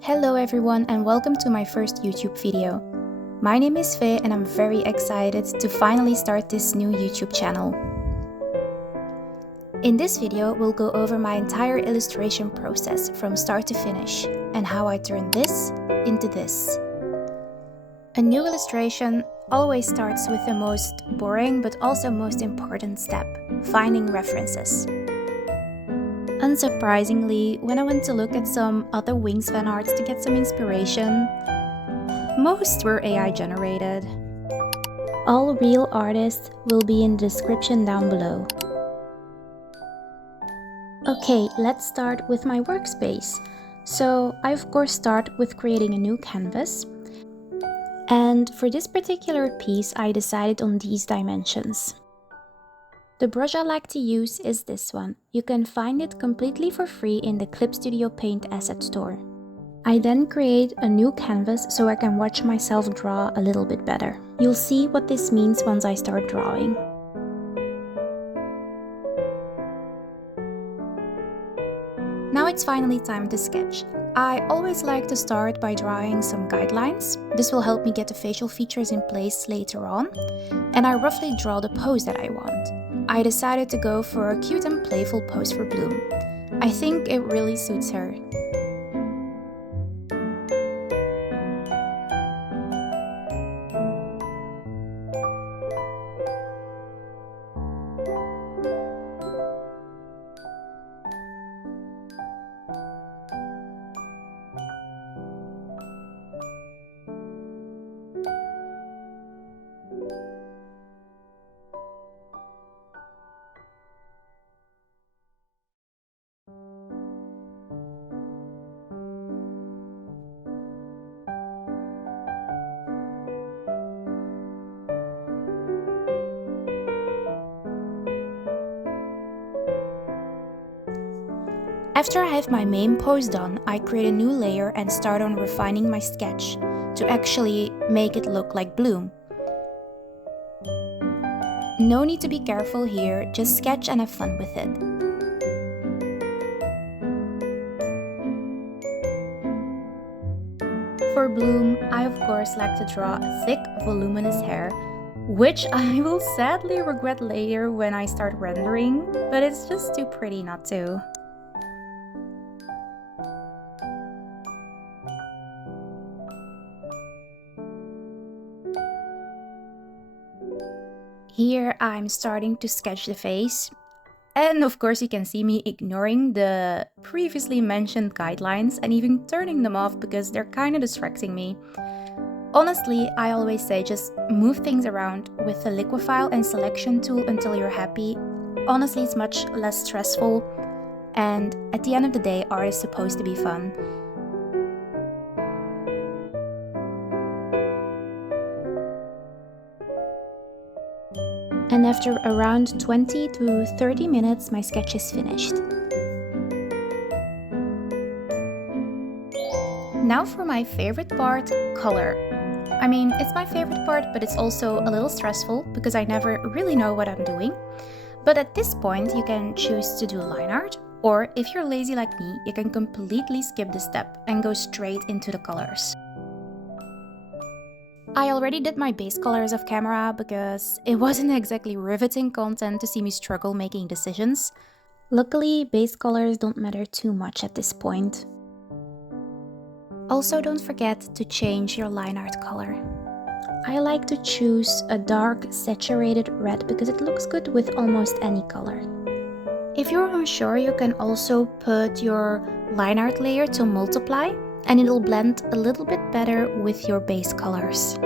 Hello everyone and welcome to my first YouTube video. My name is Faye and I'm very excited to finally start this new YouTube channel. In this video, we'll go over my entire illustration process from start to finish and how I turn this into this. A new illustration always starts with the most boring but also most important step, finding references. Unsurprisingly, when I went to look at some other Wings fan arts to get some inspiration, most were AI generated. All real artists will be in the description down below. Okay, let's start with my workspace. So I of course start with creating a new canvas. And for this particular piece, I decided on these dimensions. The brush I like to use is this one. You can find it completely for free in the Clip Studio Paint asset store. I then create a new canvas so I can watch myself draw a little bit better. You'll see what this means once I start drawing. Now it's finally time to sketch. I always like to start by drawing some guidelines. This will help me get the facial features in place later on. And I roughly draw the pose that I want. I decided to go for a cute and playful pose for Bloom. I think it really suits her. After I have my main pose done, I create a new layer and start on refining my sketch to actually make it look like Bloom. No need to be careful here, just sketch and have fun with it. For Bloom, I of course like to draw thick, voluminous hair, which I will sadly regret later when I start rendering, but it's just too pretty not to. Here I'm starting to sketch the face, and of course you can see me ignoring the previously mentioned guidelines and even turning them off because they're kind of distracting me. Honestly, I always say just move things around with the liquifile and selection tool until you're happy. Honestly, it's much less stressful, and at the end of the day, art is supposed to be fun. And after around 20 to 30 minutes, my sketch is finished. Now for my favorite part, color. I mean, it's my favorite part, but it's also a little stressful because I never really know what I'm doing. But at this point, you can choose to do line art, or if you're lazy like me, you can completely skip this step and go straight into the colors. I already did my base colors off camera because it wasn't exactly riveting content to see me struggle making decisions. Luckily, base colors don't matter too much at this point. Also, don't forget to change your line art color. I like to choose a dark saturated red because it looks good with almost any color. If you're unsure, you can also put your line art layer to multiply and it'll blend a little bit better with your base colors.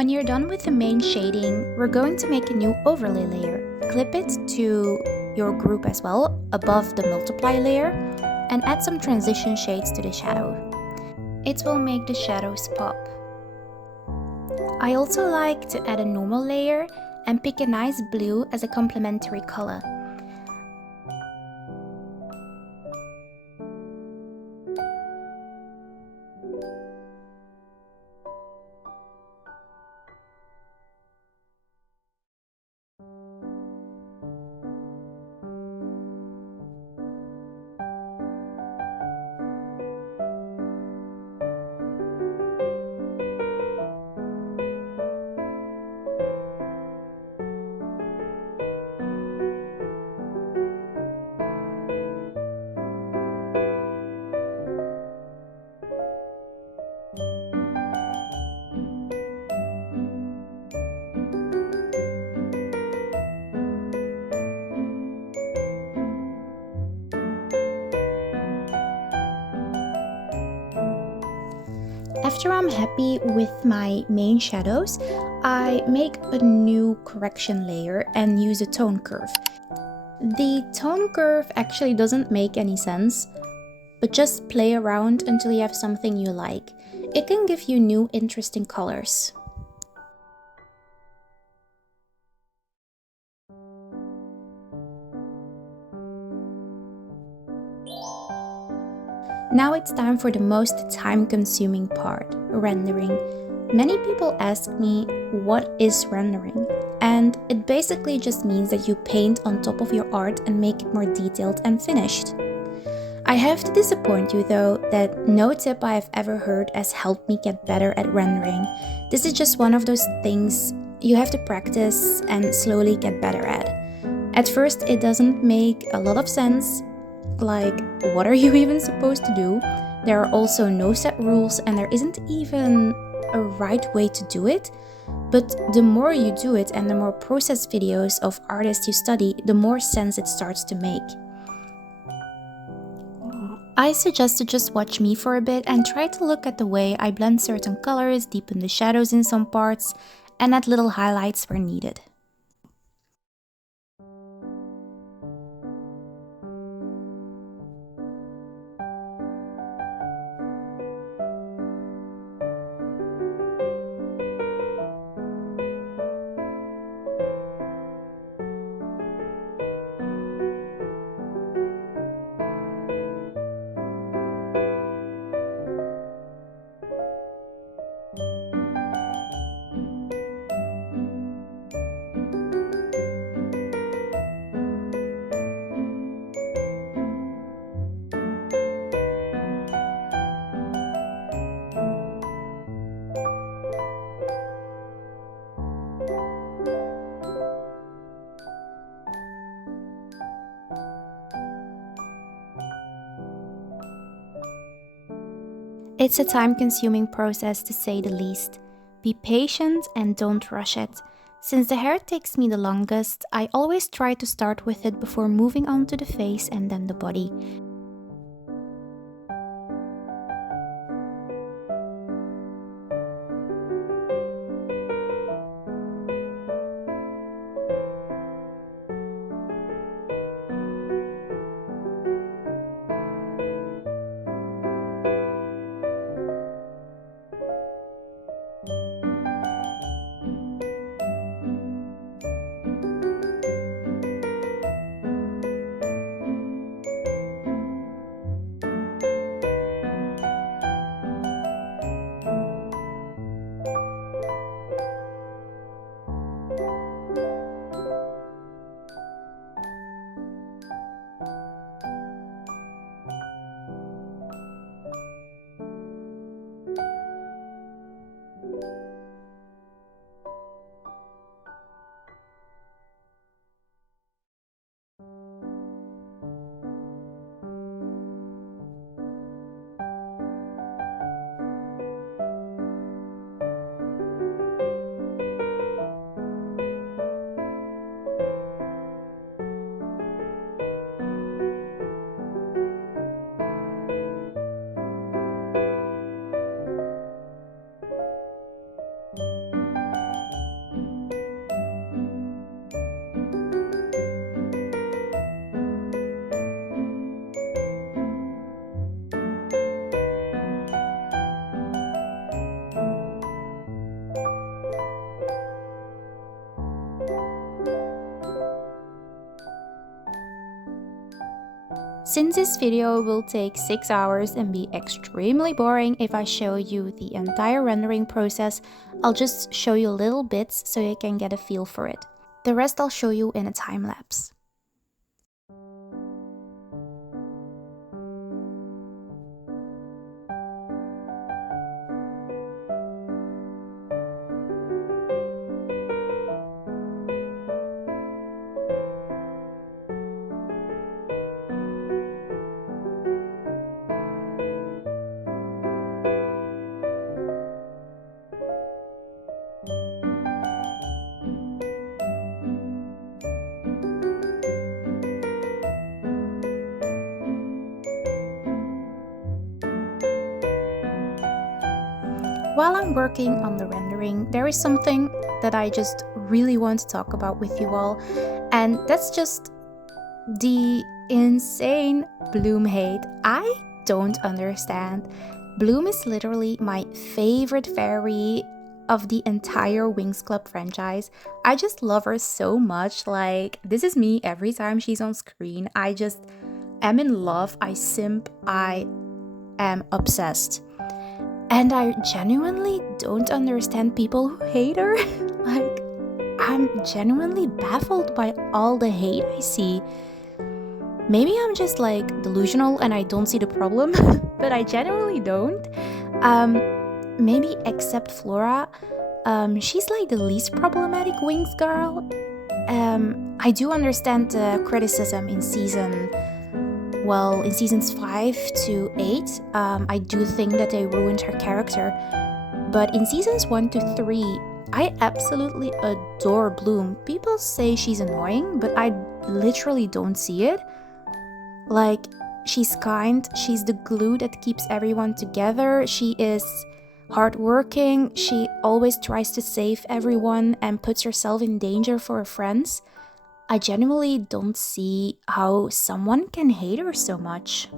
When you're done with the main shading, we're going to make a new overlay layer. Clip it to your group as well, above the multiply layer, and add some transition shades to the shadow. It will make the shadows pop. I also like to add a normal layer and pick a nice blue as a complementary color. After I'm happy with my main shadows, I make a new correction layer and use a tone curve. The tone curve actually doesn't make any sense, but just play around until you have something you like. It can give you new interesting colors. Now it's time for the most time-consuming part, rendering. Many people ask me, what is rendering? And it basically just means that you paint on top of your art and make it more detailed and finished. I have to disappoint you though, that no tip I have ever heard has helped me get better at rendering. This is just one of those things you have to practice and slowly get better at. At first it doesn't make a lot of sense. Like, what are you even supposed to do? There are also no set rules and there isn't even a right way to do it. But the more you do it and the more process videos of artists you study, the more sense it starts to make. I suggest to just watch me for a bit and try to look at the way I blend certain colors, deepen the shadows in some parts, and add little highlights where needed. It's a time-consuming process to say the least. Be patient and don't rush it. Since the hair takes me the longest, I always try to start with it before moving on to the face and then the body. Since this video will take 6 hours and be extremely boring if I show you the entire rendering process, I'll just show you little bits so you can get a feel for it. The rest I'll show you in a time lapse. While I'm working on the rendering, there is something that I just really want to talk about with you all, and that's just the insane Bloom hate. I don't understand. Bloom is literally my favorite fairy of the entire Winx Club franchise. I just love her so much. Like, this is me every time she's on screen. I just am in love. I simp. I am obsessed. And I genuinely don't understand people who hate her. Like, I'm genuinely baffled by all the hate I see. Maybe I'm just like delusional and I don't see the problem, but I genuinely don't. Maybe except Flora. She's like the least problematic Winx girl. I do understand the criticism in seasons 5 to 8, I do think that they ruined her character. But in seasons 1 to 3, I absolutely adore Bloom. People say she's annoying, but I literally don't see it. Like, she's kind, she's the glue that keeps everyone together, she is hardworking, she always tries to save everyone and puts herself in danger for her friends. I genuinely don't see how someone can hate her so much.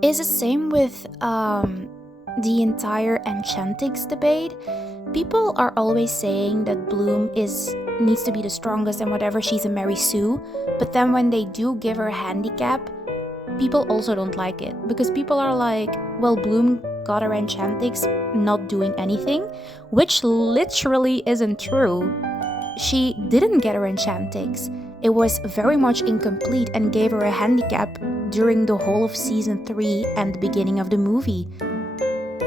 It's the same with the entire Enchantix debate. People are always saying that Bloom needs to be the strongest and whatever, she's a Mary Sue. But then when they do give her a handicap, people also don't like it. Because people are like, well, Bloom got her Enchantix not doing anything, which literally isn't true. She didn't get her Enchantix. It was very much incomplete and gave her a handicap during the whole of season 3 and the beginning of the movie.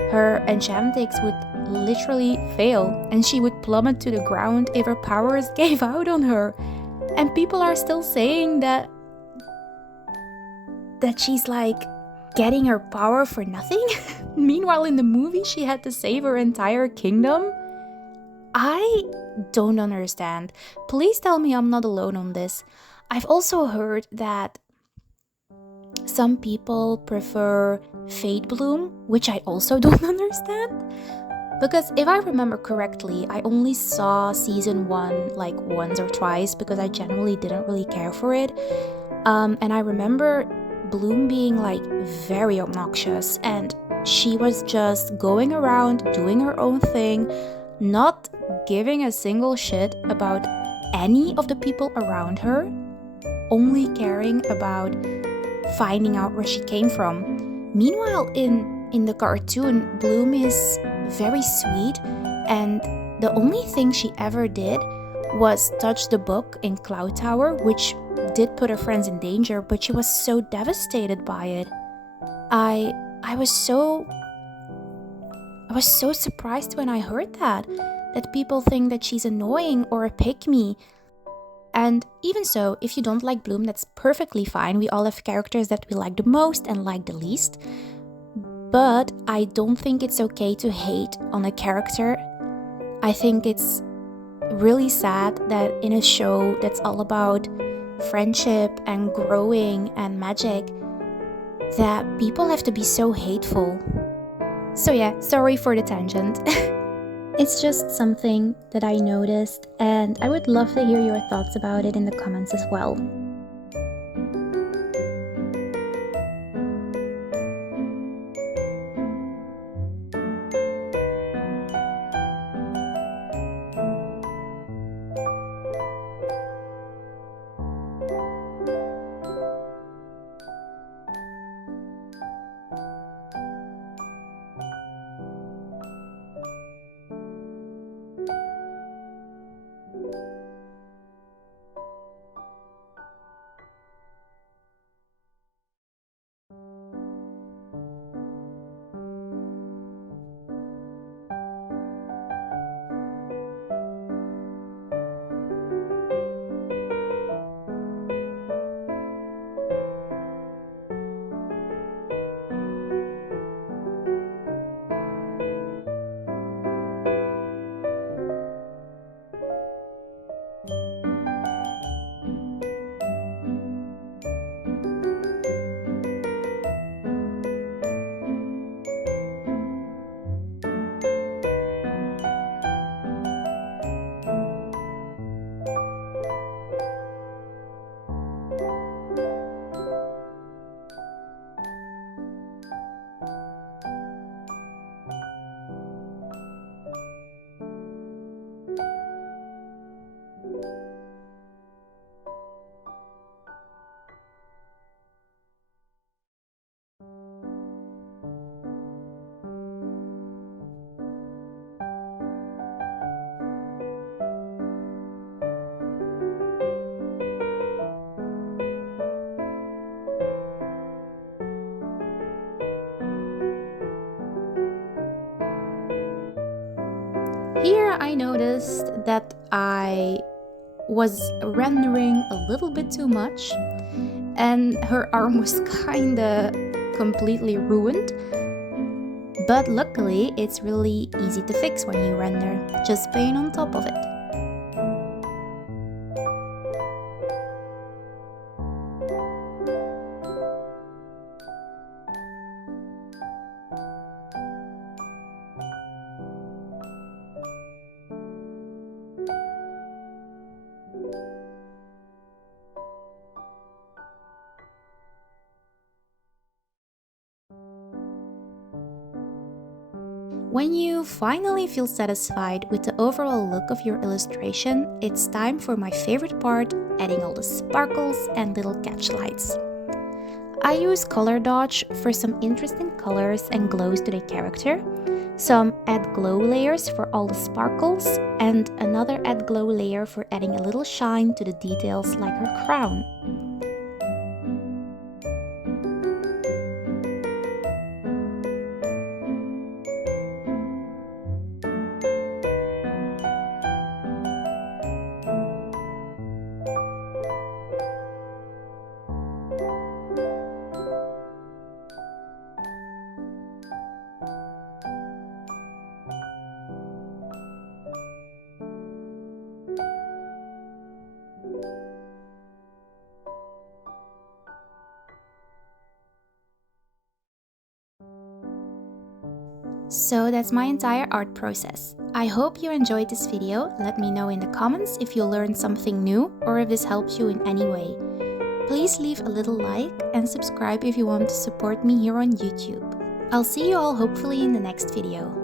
Her Enchantix would literally fail and she would plummet to the ground if her powers gave out on her. And people are still saying that she's like getting her power for nothing. Meanwhile in the movie she had to save her entire kingdom. I don't understand. Please tell me I'm not alone on this. I've also heard that some people prefer Fate Bloom, which I also don't understand. Because if I remember correctly, I only saw season 1 like once or twice because I generally didn't really care for it. And I remember Bloom being like very obnoxious and she was just going around doing her own thing, not giving a single shit about any of the people around her, only caring about finding out where she came from. Meanwhile, in the cartoon, Bloom is very sweet, and the only thing she ever did was touch the book in Cloud Tower, which did put her friends in danger, but she was so devastated by it. I was so surprised when I heard that people think that she's annoying or a pick-me. And even so, if you don't like Bloom, that's perfectly fine. We all have characters that we like the most and like the least. But I don't think it's okay to hate on a character. I think it's really sad that in a show that's all about friendship and growing and magic, that people have to be so hateful. So yeah, sorry for the tangent. It's just something that I noticed, and I would love to hear your thoughts about it in the comments as well. Here I noticed that I was rendering a little bit too much and her arm was kinda completely ruined. But luckily, it's really easy to fix when you render, just paint on top of it. When you finally feel satisfied with the overall look of your illustration, it's time for my favorite part, adding all the sparkles and little catch lights. I use Color Dodge for some interesting colors and glows to the character, some add glow layers for all the sparkles, and another add glow layer for adding a little shine to the details like her crown. So that's my entire art process. I hope you enjoyed this video. Let me know in the comments if you learned something new or if this helps you in any way. Please leave a little like and subscribe if you want to support me here on YouTube. I'll see you all hopefully in the next video.